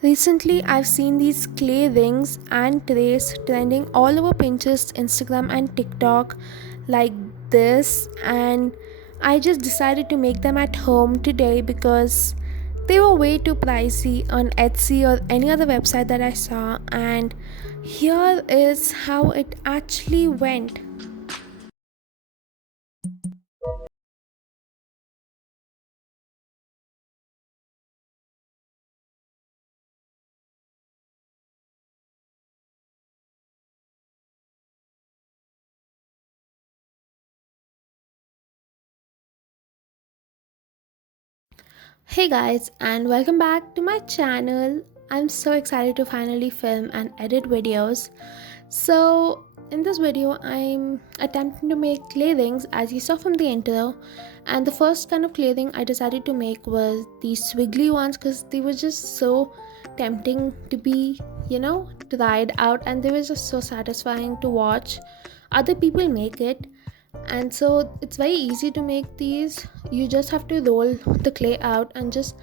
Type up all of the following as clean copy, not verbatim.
Recently, I've seen these clay rings and trays trending all over Pinterest, Instagram, and TikTok like this, and I just decided to make them at home today because they were way too pricey on Etsy or any other website that I saw. And here is how it actually went. Hey guys, and welcome back to my channel. I'm so excited to finally film and edit videos. So, in this video, I'm attempting to make clay rings as you saw from the intro. And the first kind of clay ring I decided to make was these swiggly ones because they were just so tempting to be, tried out, and they were just so satisfying to watch other people make it. And so it's very easy to make these. You just have to roll the clay out and just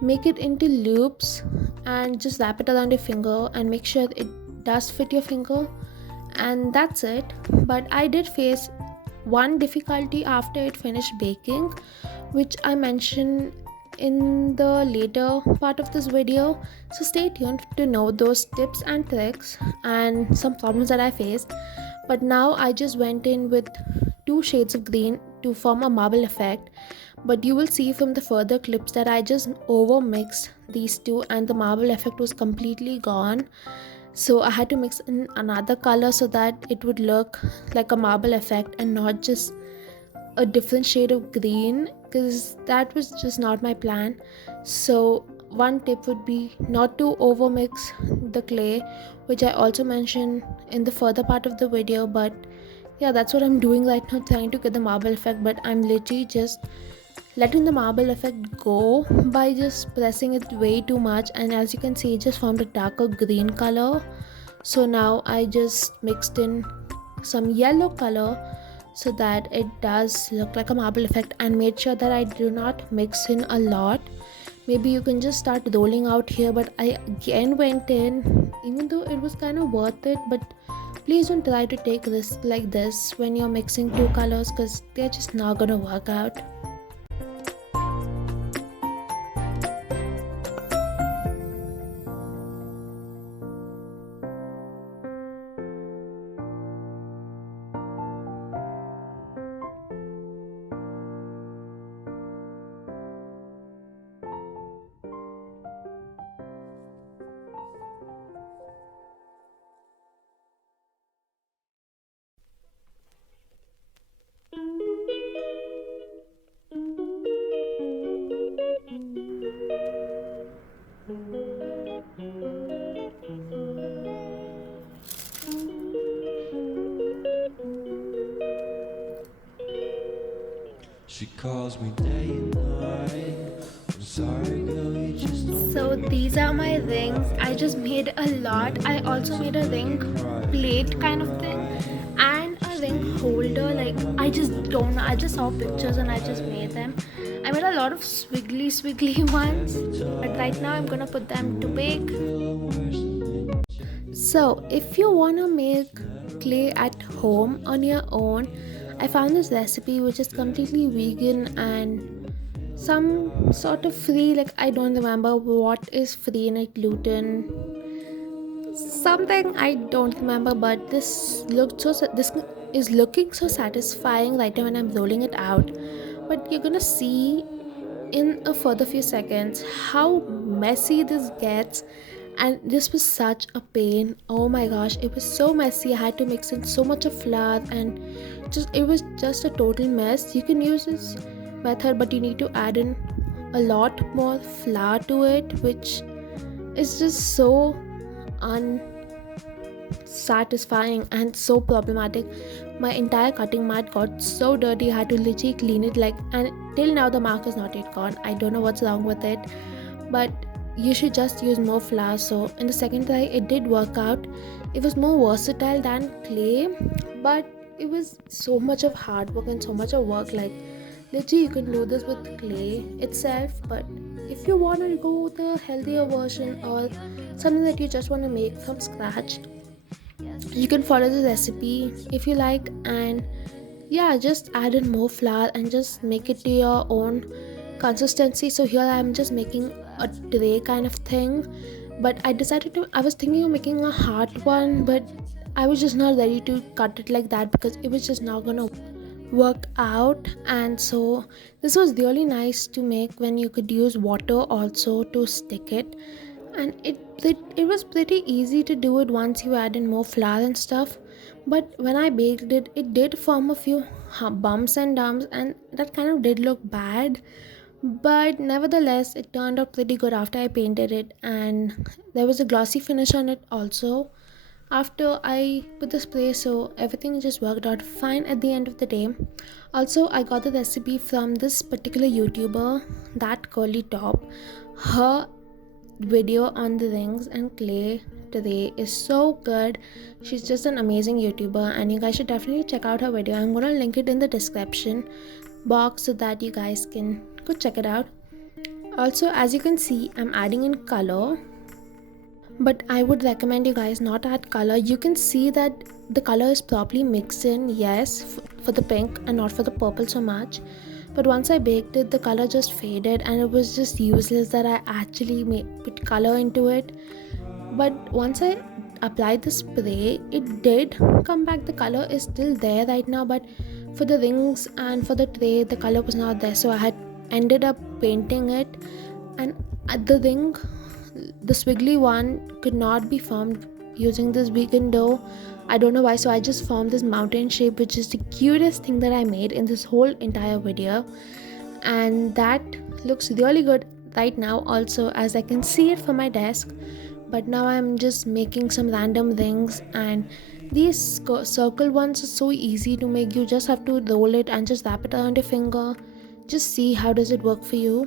make it into loops and just wrap it around your finger and make sure it does fit your finger, and that's it. But I did face one difficulty after it finished baking, which I mentioned in the later part of this video, so stay tuned to know those tips and tricks and some problems that I faced. But now I just went in with two shades of green to form a marble effect, but you will see from the further clips that I just over mixed these two and the marble effect was completely gone. So I had to mix in another color so that it would look like a marble effect and not just a different shade of green, because that was just not my plan. So one tip would be not to over mix the clay, which I also mentioned in the further part of the video. But yeah, that's what I'm doing right now, trying to get the marble effect, but I'm literally just letting the marble effect go by just pressing it way too much, and as you can see it just formed a darker green color. So now I just mixed in some yellow color so that it does look like a marble effect, and made sure that I do not mix in a lot. Maybe you can just start rolling out here, but I again went in, even though it was kind of worth it. But please don't try to take this like this when you're mixing two colors, because they're just not gonna work out. She calls me day and night. I'm sorry, girl, you just don't So these are my rings. I just made a lot. I also made a ring plate kind of thing and a ring holder. Like, I just don't know. I just saw pictures and I just made them. I made a lot of swiggly ones, but right now I'm gonna put them to bake. So, if you want to make clay at home on your own, I found this recipe which is completely vegan and some sort of free. Like, I don't remember what is free in it, gluten, something I don't remember, but this is looking so satisfying right now when I'm rolling it out. But you're gonna see in a further few seconds how messy this gets, and this was such a pain. Oh my gosh, it was so messy. I had to mix in so much of flour, and just it was just a total mess. You can use this method, but you need to add in a lot more flour to it, which is just so unsatisfying and so problematic. My entire cutting mat got so dirty. I had to literally clean it, like, and till now the mark is not yet gone. I don't know what's wrong with it, but you should just use more flour. So in the second try it did work out. It was more versatile than clay, but it was so much of hard work and so much of work. Like, literally you can do this with clay itself, but if you want to go the healthier version or something that you just want to make from scratch, you can follow the recipe if you like, and yeah, just add in more flour and just make it to your own consistency. So here I'm just making a tray kind of thing, but I was thinking of making a hard one, but I was just not ready to cut it like that because it was just not gonna work out. And so this was really nice to make when you could use water also to stick it, and it was pretty easy to do it once you add in more flour and stuff. But when I baked it, it did form a few bumps and dumps, and that kind of did look bad, but nevertheless it turned out pretty good after I painted it, and there was a glossy finish on it also after I put the spray. So everything just worked out fine at the end of the day. Also, I got the recipe from this particular YouTuber, that curly top. Her video on the rings and clay today is so good. She's just an amazing YouTuber, and you guys should definitely check out her video. I'm gonna link it in the description box so that you guys can go check it out. Also, as you can see, I'm adding in color, but I would recommend you guys not add color. You can see that the color is properly mixed in, yes, for the pink and not for the purple so much. But once I baked it, the color just faded and it was just useless that I actually put color into it. But once I applied the spray, it did come back. The color is still there right now, but for the rings and for the tray, the color was not there, so I had ended up painting it. And at the ring, the swiggly one could not be formed using this vegan dough. I don't know why, so I just formed this mountain shape, which is the cutest thing that I made in this whole entire video, and that looks really good right now also, as I can see it from my desk. But now I'm just making some random rings, and these circle ones are so easy to make. You just have to roll it and just wrap it around your finger. Just see how does it work for you,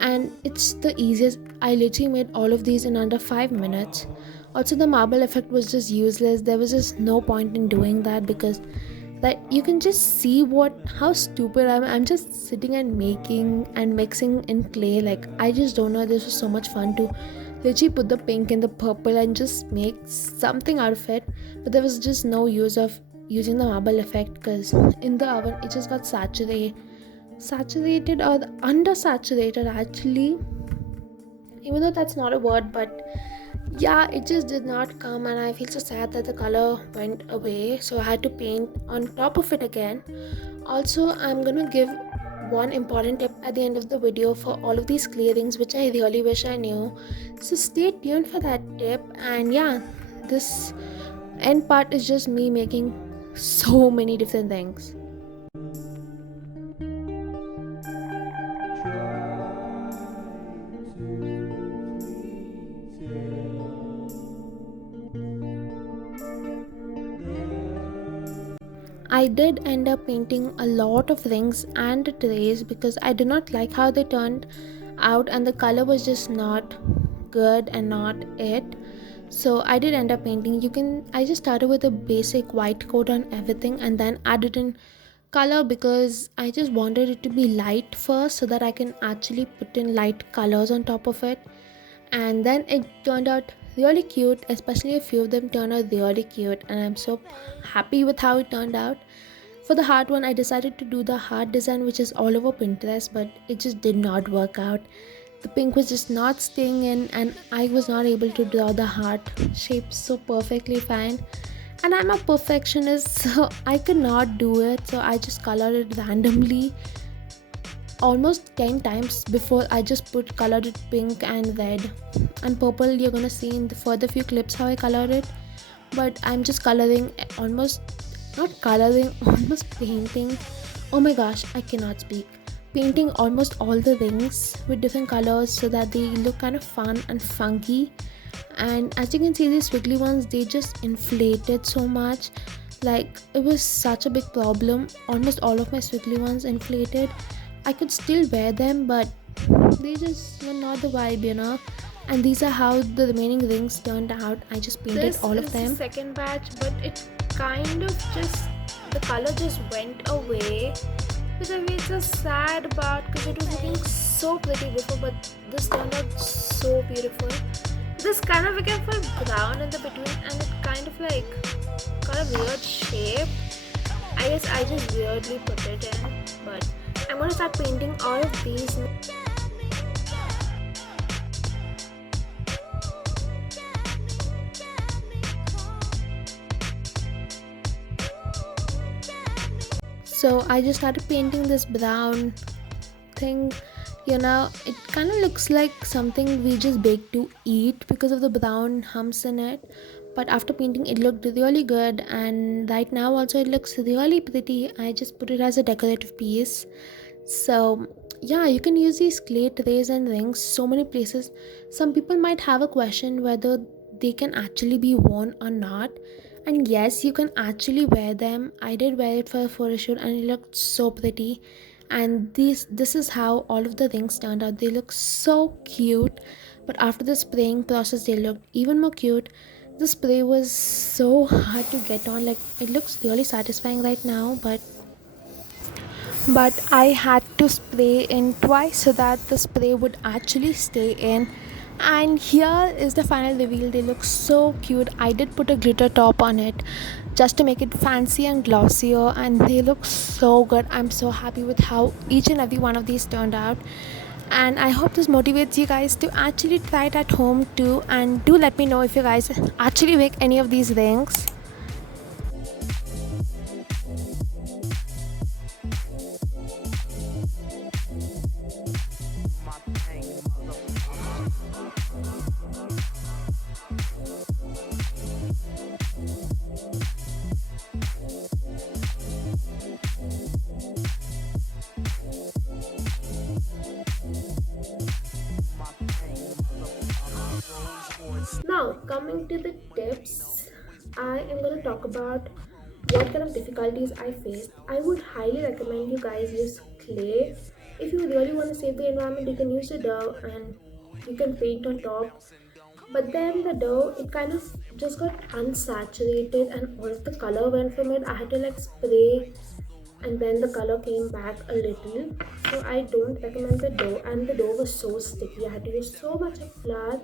and it's the easiest. I literally made all of these in under 5 minutes. Also, the marble effect was just useless. There was just no point in doing that because that you can just see how stupid I'm just sitting and making and mixing in clay. Like, I just don't know, this was so much fun to literally put the pink and the purple and just make something out of it. But there was just no use of using the marble effect because in the oven it just got saturated or undersaturated actually, even though that's not a word. But yeah, it just did not come, and I feel so sad that the color went away, so I had to paint on top of it again. Also, I'm gonna give one important tip at the end of the video for all of these clearings, which I really wish I knew, so stay tuned for that tip. And yeah, this end part is just me making so many different things. I did end up painting a lot of rings and trays because I did not like how they turned out, and the color was just not good and not it. So I did end up painting. I just started with a basic white coat on everything and then added in color because I just wanted it to be light first so that I can actually put in light colors on top of it. And then it turned out really cute, especially a few of them turned out really cute, and I'm so happy with how it turned out. For the heart one, I decided to do the heart design, which is all over Pinterest, but it just did not work out. The pink was just not staying in, and I was not able to draw the heart shape so perfectly fine. And I'm a perfectionist, so I could not do it, so I just colored it randomly almost 10 times before I just colored it pink and red and purple. You're gonna see in the further few clips how I colored it, but I'm just coloring almost not coloring almost painting. Oh my gosh, I cannot speak. Painting almost all the rings with different colors so that they look kind of fun and funky. And as you can see, these squiggly ones, they just inflated so much. Like, it was such a big problem. Almost all of my squiggly ones inflated. I could still wear them, but they just were not the vibe. And these are how the remaining rings turned out. I just painted all of them. This is the second batch, but it kind of just, the color just went away. which I feel so sad about because it was looking so pretty before, but this turned out so beautiful. This kind of became full brown in the between, and it kind of like got a weird shape. I guess I just weirdly put it in, but I'm gonna start painting all of these. So I just started painting this brown thing. It kind of looks like something we just bake to eat because of the brown humps in it. But after painting, it looked really good, and right now also it looks really pretty. I just put it as a decorative piece. So yeah, you can use these clay trays and rings so many places. Some people might have a question whether they can actually be worn or not. And yes, you can actually wear them. I did wear it for a photo shoot and it looked so pretty. And this is how all of the rings turned out. They look so cute. But after the spraying process they looked even more cute. The spray was so hard to get on. Like, it looks really satisfying right now, but I had to spray in twice so that the spray would actually stay in. And here is the final reveal. They look so cute. I did put a glitter top on it just to make it fancy and glossier, and they look so good. I'm so happy with how each and every one of these turned out, and I hope this motivates you guys to actually try it at home too. And do let me know if you guys actually make any of these rings. Now, coming to the tips, I am going to talk about what kind of difficulties I faced. I would highly recommend you guys use clay. If you really want to save the environment, you can use the dough and you can paint on top. But then the dough, it kind of just got unsaturated and all of the color went from it. I had to like spray and then the color came back a little. So I don't recommend the dough, and the dough was so sticky. I had to use so much of flour.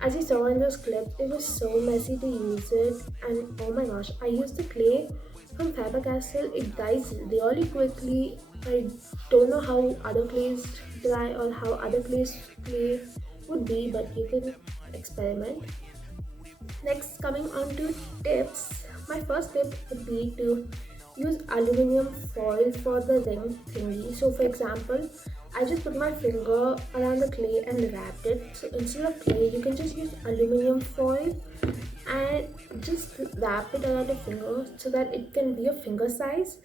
As you saw in those clips, it was so messy to use it, and oh my gosh, I used the clay from Faber Castell. It dries really quickly. I don't know how other clays dry or how other clay would be, but you can experiment. Next, coming on to tips, my first tip would be to use aluminium foil for the ring thingy. So, for example, I just put my finger around the clay and wrapped it. So, instead of clay, you can just use aluminium foil and just wrap it around your finger so that it can be a finger size,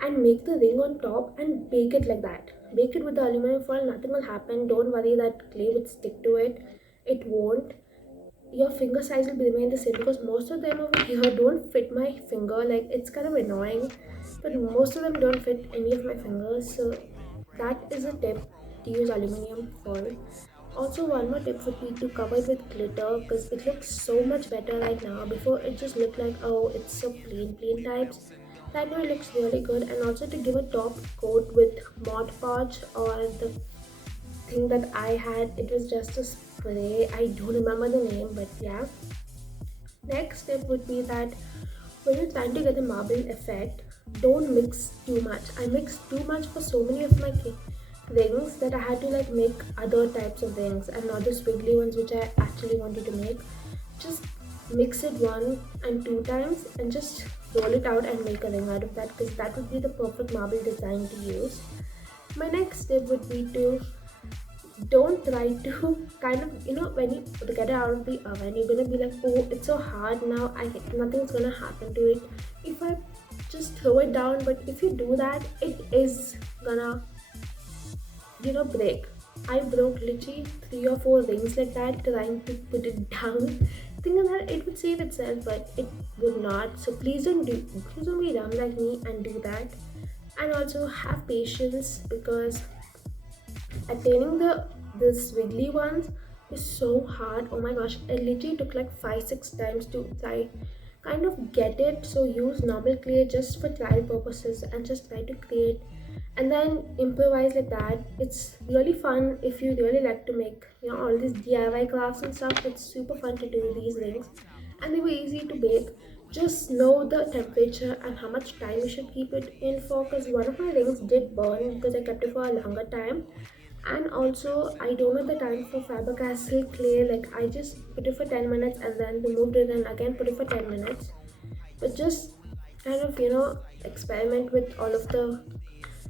and make the ring on top and bake it like that. Bake it with the aluminum foil, nothing will happen. Don't worry that clay would stick to it, it won't. Your finger size will remain the same because most of them over here don't fit my finger. Like, it's kind of annoying, but most of them don't fit any of my fingers. So that is a tip, to use aluminium foil. Also, one more tip would be to cover it with glitter because it looks so much better right now. Before, it just looked like, oh, it's so plain types. Right now it looks really good. And also to give a top coat with Mod Podge, or the thing that I had, it was just a spray. I don't remember the name, but yeah. Next step would be that when you're trying to get the marble effect, don't mix too much. I mixed too much for so many of my rings that I had to like make other types of rings and not the squiggly ones which I actually wanted to make. Just mix it one and two times and just roll it out and make a ring out of that, because that would be the perfect marble design to use. My next tip would be to don't try to kind of, when you get it out of the oven, you're gonna be like, oh, it's so hard now, nothing's gonna happen to it if I just throw it down. But if you do that, it is gonna, break. I broke literally 3 or 4 rings like that trying to put it down, thinking that it would save itself, but it would not. So please don't be dumb like me and do that. And also have patience, because attaining this wiggly ones is so hard. Oh my gosh, it literally took like 5-6 times to try kind of get it. So use normal clay just for trial purposes and just try to create and then improvise like that. It's really fun if you really like to make, all these DIY crafts and stuff. It's super fun to do these rings, and they were easy to bake. Just know the temperature and how much time you should keep it in for, because one of my rings did burn because I kept it for a longer time. And also, I don't know the time for Faber-Castell clay. Like, I just put it for 10 minutes and then removed it and again put it for 10 minutes. But just kind of, experiment with all of the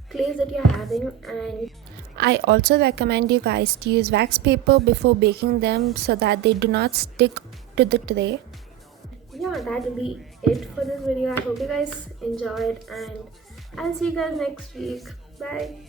clays that you're having. And I also recommend you guys to use wax paper before baking them so that they do not stick to the tray. Yeah, that will be it for this video. I hope you guys enjoyed, and I'll see you guys next week. Bye.